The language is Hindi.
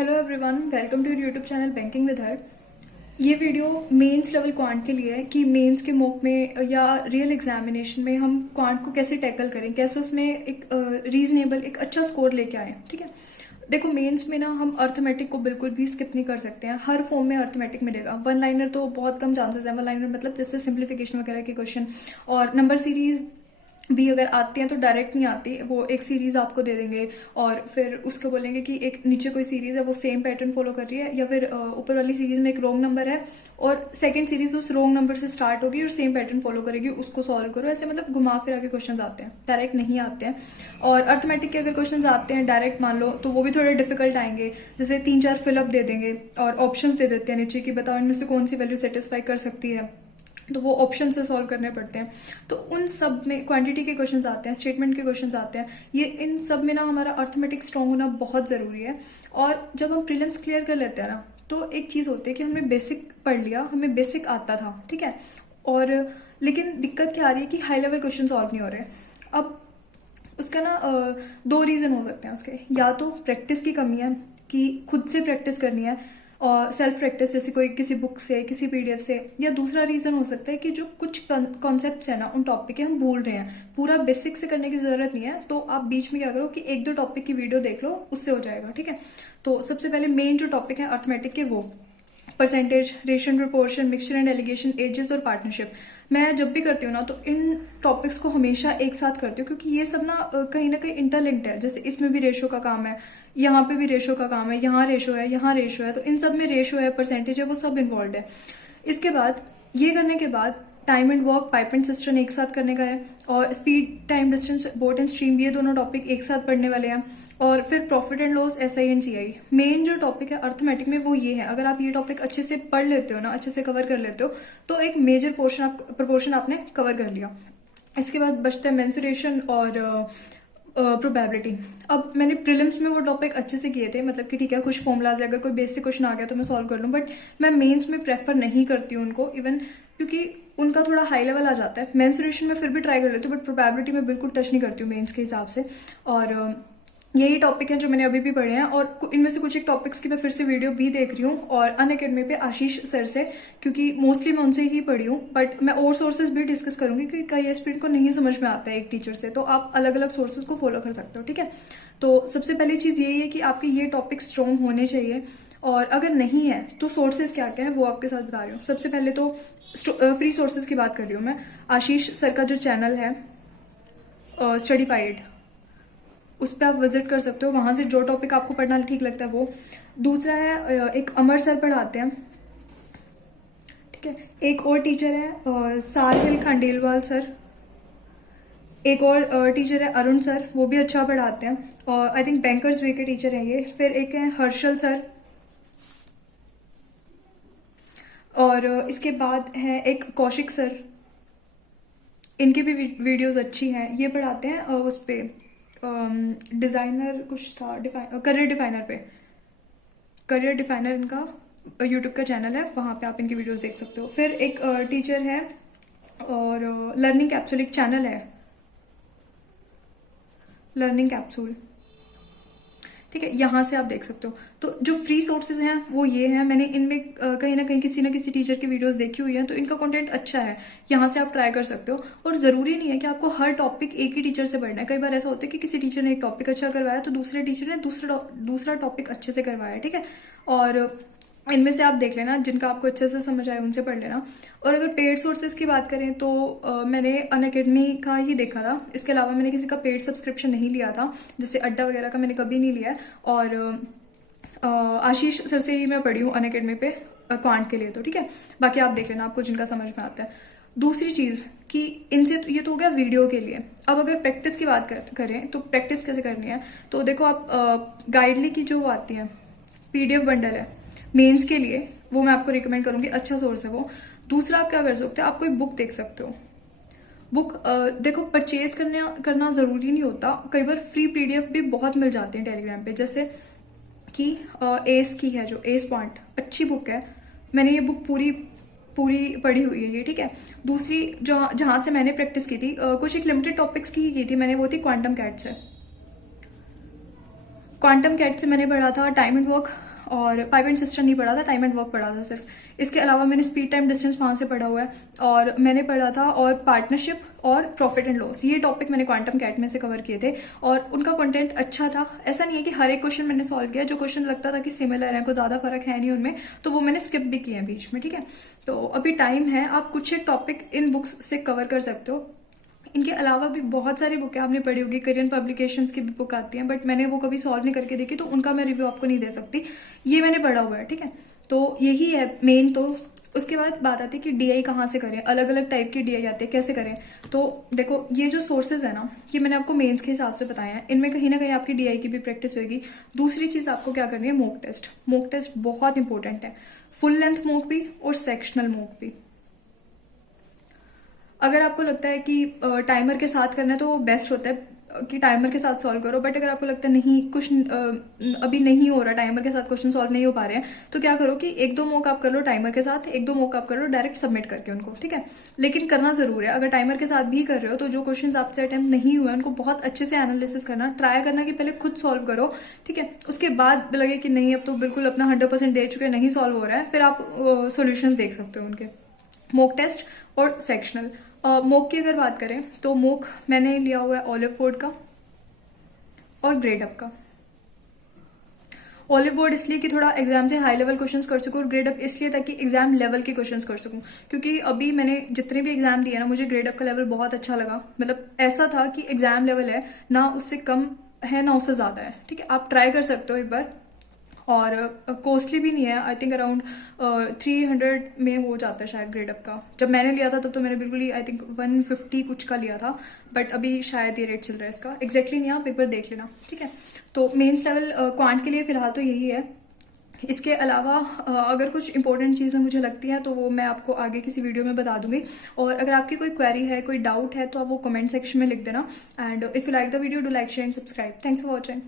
Hello everyone, welcome to YouTube channel banking with her. ये वीडियो मेंस लेवल क्वांट के लिए है कि मेंस के मॉक में या रियल एग्जामिनेशन में हम क्वांट को कैसे टैकल करें, कैसे उसमें एक रीजनेबल एक अच्छा स्कोर लेके आए। ठीक है, देखो मेंस में ना हम अर्थमेटिक को बिल्कुल भी स्किप नहीं कर सकते हैं। हर फॉर्म में अर्थमेटिक मिलेगा। वन लाइनर तो बहुत कम चांसेस है। वन लाइनर मतलब जैसे सिंप्लीफिकेशन वगैरह के क्वेश्चन और नंबर सीरीज भी अगर आती हैं तो डायरेक्ट नहीं आती, वो एक सीरीज आपको दे देंगे और फिर उसको बोलेंगे कि एक नीचे कोई सीरीज है वो सेम पैटर्न फॉलो कर रही है, या फिर ऊपर वाली सीरीज में एक रॉन्ग नंबर है और सेकंड सीरीज उस रॉन्ग नंबर से स्टार्ट होगी और सेम पैटर्न फॉलो करेगी, उसको सॉल्व करो। ऐसे मतलब घुमा फिरा के क्वेश्चन आते हैं, डायरेक्ट नहीं आते हैं। और अर्थमेटिक के अगर क्वेश्चन आते हैं डायरेक्ट मान लो तो वो भी थोड़े डिफिकल्ट आएंगे। जैसे 3-4 फिलअप दे देंगे और ऑप्शंस दे देते हैं नीचे कि बताओ इनमें से कौन सी वैल्यू सेटिस्फाई कर सकती है, तो वो ऑप्शन से सॉल्व करने पड़ते हैं। तो उन सब में क्वांटिटी के क्वेश्चंस आते हैं, स्टेटमेंट के क्वेश्चंस आते हैं। ये इन सब में ना हमारा अर्थमेटिक स्ट्रांग होना बहुत ज़रूरी है। और जब हम प्रीलिम्स क्लियर कर लेते हैं ना, तो एक चीज़ होती है कि हमने बेसिक पढ़ लिया, हमें बेसिक आता था, ठीक है, और लेकिन दिक्कत क्या आ रही है कि हाई लेवल क्वेश्चन सॉल्व नहीं हो रहे। अब उसका ना दो रीज़न हो सकते हैं उसके। या तो प्रैक्टिस की कमी है कि खुद से प्रैक्टिस करनी है और सेल्फ प्रैक्टिस, जैसे कोई किसी बुक से, किसी पीडीएफ से। या दूसरा रीज़न हो सकता है कि जो कुछ कॉन्सेप्ट्स है ना, उन टॉपिक के हम भूल रहे हैं। पूरा बेसिक से करने की ज़रूरत नहीं है, तो आप बीच में क्या करो कि 1-2 टॉपिक की वीडियो देख लो, उससे हो जाएगा। ठीक है, तो सबसे पहले मेन जो टॉपिक है अर्थमेटिक के, वो percentage, ratio, proportion, mixture and alligation, ages और पार्टनरशिप। मैं जब भी करती हूँ ना तो इन टॉपिक्स को हमेशा एक साथ करती हूँ, क्योंकि ये सब ना कहीं इंटरलिंक्ड है। जैसे इसमें भी रेशो का काम है, यहाँ पे भी रेशो का काम है, यहाँ रेशो है, यहाँ रेशो है, तो इन सब में रेशो है, परसेंटेज है, वो सब इन्वॉल्व है। इसके बाद ये करने के बाद time and work, pipe and system एक साथ करने का है, और speed, time, distance, boat and stream, ये दोनों टॉपिक एक साथ पढ़ने वाले हैं। और फिर profit and loss, SI and CI. Main जो टॉपिक है अर्थमेटिक में वो ये है। अगर आप ये टॉपिक अच्छे से पढ़ लेते हो ना, अच्छे से कवर कर लेते हो, तो एक मेजर प्रपोर्शन आपने कवर कर लिया। इसके बाद बचता है मेंसुरेशन और प्रोबेबिलिटी। अब मैंने प्रीलिम्स में वो टॉपिक अच्छे से किए थे, मतलब कि ठीक है कुछ फॉर्मूलाज है, अगर कोई बेसिक क्वेश्चन आ गया तो मैं सॉल्व कर लूँ, बट मैं मेंस में प्रेफर नहीं करती हूँ उनको, इवन क्योंकि उनका थोड़ा हाई लेवल आ जाता है। मेंसुरेशन में फिर भी ट्राई कर लेती हूँ, बट प्रोबेबिलिटी में बिल्कुल टच नहीं करती हूँ मेंस के हिसाब से। और यही टॉपिक है जो मैंने अभी भी पढ़े हैं, और इनमें से कुछ एक टॉपिक्स की मैं फिर से वीडियो भी देख रही हूँ और अनअकैडमी पे आशीष सर से, क्योंकि मोस्टली मैं उनसे ही पढ़ी हूँ। बट मैं और सोर्सेज भी डिस्कस करूंगी, क्योंकि कई एस्पिरेंट को नहीं समझ में आता है एक टीचर से, तो आप अलग अलग सोर्सेज को फॉलो कर सकते हो। ठीक है, तो सबसे पहली चीज़ यही है कि आपके ये टॉपिक स्ट्रॉन्ग होने चाहिए, और अगर नहीं है तो सोर्सेज क्या क्या है वो आपके साथ बता रही हूँ। सबसे पहले तो फ्री सोर्सेज की बात कर रही हूँ मैं। आशीष सर का जो चैनल है स्टडीफाइड, उस पर आप विजिट कर सकते हो, वहां से जो टॉपिक आपको पढ़ना ठीक लगता है वो। दूसरा है एक अमर सर पढ़ाते हैं, ठीक है। एक और टीचर है साहिल खंडेलवाल सर। एक और टीचर है अरुण सर, वो भी अच्छा पढ़ाते हैं, और आई थिंक बैंकर्स वे के टीचर हैं ये। फिर एक है हर्षल सर, और इसके बाद है एक कौशिक सर। इनकी भी वीडियोस अच्छी हैं, ये पढ़ाते हैं उस पे डिज़ाइनर कुछ था, करियर डिफाइनर पे। करियर डिफाइनर इनका यूट्यूब का चैनल है, वहाँ पे आप इनकी वीडियोस देख सकते हो। फिर एक टीचर है और लर्निंग कैप्सूल एक चैनल है, लर्निंग कैप्सूल, ठीक है, यहाँ से आप देख सकते हो। तो जो फ्री सोर्सेज हैं वो ये हैं। मैंने इनमें कहीं ना कहीं किसी ना किसी टीचर की वीडियोस देखी हुई हैं, तो इनका कंटेंट अच्छा है, यहाँ से आप ट्राई कर सकते हो। और ज़रूरी नहीं है कि आपको हर टॉपिक एक ही टीचर से पढ़ना है। कई बार ऐसा होता है कि किसी टीचर ने एक टॉपिक अच्छा करवाया तो दूसरे टीचर ने दूसरा टॉपिक अच्छे से करवाया, ठीक है। और इनमें से आप देख लेना, जिनका आपको अच्छे से समझ आए उनसे पढ़ लेना। और अगर पेड सोर्सेज की बात करें तो मैंने अनअकैडमी का ही देखा था, इसके अलावा मैंने किसी का पेड सब्सक्रिप्शन नहीं लिया था, जैसे अड्डा वगैरह का मैंने कभी नहीं लिया है। और आशीष सर से ही मैं पढ़ी हूँ अनअकैडमी पे क्वांट के लिए, तो ठीक है। बाकी आप देख लेना, आपको जिनका समझ में आता है। दूसरी चीज़ कि इनसे ये तो हो गया वीडियो के लिए। अब अगर प्रैक्टिस की बात करें तो प्रैक्टिस कैसे करनी है, तो देखो आप गाइडली की जो आती है पीडीएफ बंडल है मेंस के लिए, वो मैं आपको रिकमेंड करूंगी, अच्छा सोर्स है वो। दूसरा आप क्या कर सकते हो, आप कोई बुक देख सकते हो। बुक देखो परचेज करना जरूरी नहीं होता, कई बार फ्री पीडीएफ भी बहुत मिल जाते हैं टेलीग्राम पे। जैसे कि एस की है जो एस पॉइंट, अच्छी बुक है, मैंने ये बुक पूरी पढ़ी हुई है ये, ठीक है। दूसरी जो जहाँ से मैंने प्रैक्टिस की थी कुछ एक लिमिटेड टॉपिक्स की थी मैंने, वो थी क्वांटम कैट से। क्वांटम कैट से मैंने पढ़ा था टाइम एंड वर्क, और पाइप एंड सिस्टर नहीं पढ़ा था, टाइम एंड वर्क पढ़ा था सिर्फ। इसके अलावा मैंने स्पीड टाइम डिस्टेंस वहाँ से पढ़ा हुआ है, और मैंने पढ़ा था और पार्टनरशिप और प्रॉफिट एंड लॉस। ये टॉपिक मैंने क्वांटम कैट में से कवर किए थे, और उनका कंटेंट अच्छा था। ऐसा नहीं है कि हर एक क्वेश्चन मैंने सॉल्व किया, जो क्वेश्चन लगता था कि सिमिलर है, कोई ज़्यादा फर्क है नहीं उनमें, तो वो मैंने स्किप भी किए हैं बीच में, ठीक है। तो अभी टाइम है, आप कुछ एक टॉपिक इन बुक्स से कवर कर सकते हो। इनके अलावा भी बहुत सारी बुकें आपने पढ़ी होगी, कोरियन पब्लिकेशंस की भी बुक आती हैं, बट मैंने वो कभी सॉल्व नहीं करके देखी, तो उनका मैं रिव्यू आपको नहीं दे सकती। ये मैंने पढ़ा हुआ है, ठीक है। तो यही है मेन। तो उसके बाद बात आती है कि डीआई कहाँ से करें, अलग अलग टाइप की डीआई आती है, कैसे करें। तो देखो, ये जो सोर्सेज है ना, ये मैंने आपको मेंस के हिसाब से बताया है, इनमें कहीं ना कहीं आपकी डीआई की भी प्रैक्टिस होगी। दूसरी चीज आपको क्या करनी है, मॉक टेस्ट। मॉक टेस्ट बहुत इंपॉर्टेंट है, फुल लेंथ मॉक भी और सेक्शनल मॉक भी। अगर आपको लगता है कि टाइमर के साथ करना है तो वो बेस्ट होता है कि टाइमर के साथ सॉल्व करो, बट अगर आपको लगता है नहीं, कुछ अभी नहीं हो रहा, टाइमर के साथ क्वेश्चन सॉल्व नहीं हो पा रहे हैं, तो क्या करो कि एक दो मॉक आप कर लो टाइमर के साथ, एक दो मॉक आप कर लो डायरेक्ट सबमिट करके उनको, ठीक है। लेकिन करना जरूर है। अगर टाइमर के साथ भी कर रहे हो तो जो क्वेश्चन आपसे अटेम्प्ट नहीं हुए उनको बहुत अच्छे से एनालिसिस करना, ट्राई करना कि पहले खुद सॉल्व करो, ठीक है। उसके बाद लगे कि नहीं, अब तो बिल्कुल अपना 100% दे चुके, नहीं सॉल्व हो रहा है, फिर आप सोल्यूशन देख सकते हो उनके। मॉक टेस्ट और सेक्शनल। मॉक की अगर बात करें तो मॉक मैंने लिया हुआ है ऑलिव बोर्ड का और ग्रेड अप का। ऑलिव बोर्ड इसलिए कि थोड़ा एग्जाम से हाई लेवल क्वेश्चंस कर सकूं, और ग्रेड अप इसलिए ताकि एग्जाम लेवल के क्वेश्चंस कर सकूं, क्योंकि अभी मैंने जितने भी एग्जाम दिए ना, मुझे ग्रेड अप का लेवल बहुत अच्छा लगा। मतलब ऐसा था कि एग्जाम लेवल है ना, उससे कम है ना उससे ज्यादा है, ठीक है। आप ट्राई कर सकते हो एक बार, और कॉस्टली भी नहीं है। आई थिंक अराउंड 300 में हो जाता है शायद ग्रेड अप का। जब मैंने लिया था तब तो मैंने बिल्कुल ही आई थिंक 150 कुछ का लिया था, बट अभी शायद ये रेट चल रहा है इसका, एग्जैक्टली नहीं, आप एक बार देख लेना, ठीक है। तो मेंस लेवल क्वांट के लिए फिलहाल तो यही है। इसके अलावा अगर कुछ इंपॉर्टेंट चीज़ें मुझे लगती हैं तो वो मैं आपको आगे किसी वीडियो में बता दूंगी। और अगर आपकी कोई क्वेरी है, कोई डाउट है, तो आप वो कमेंट सेक्शन में लिख देना। And if you like the video, do like, share and subscribe. Thanks for watching.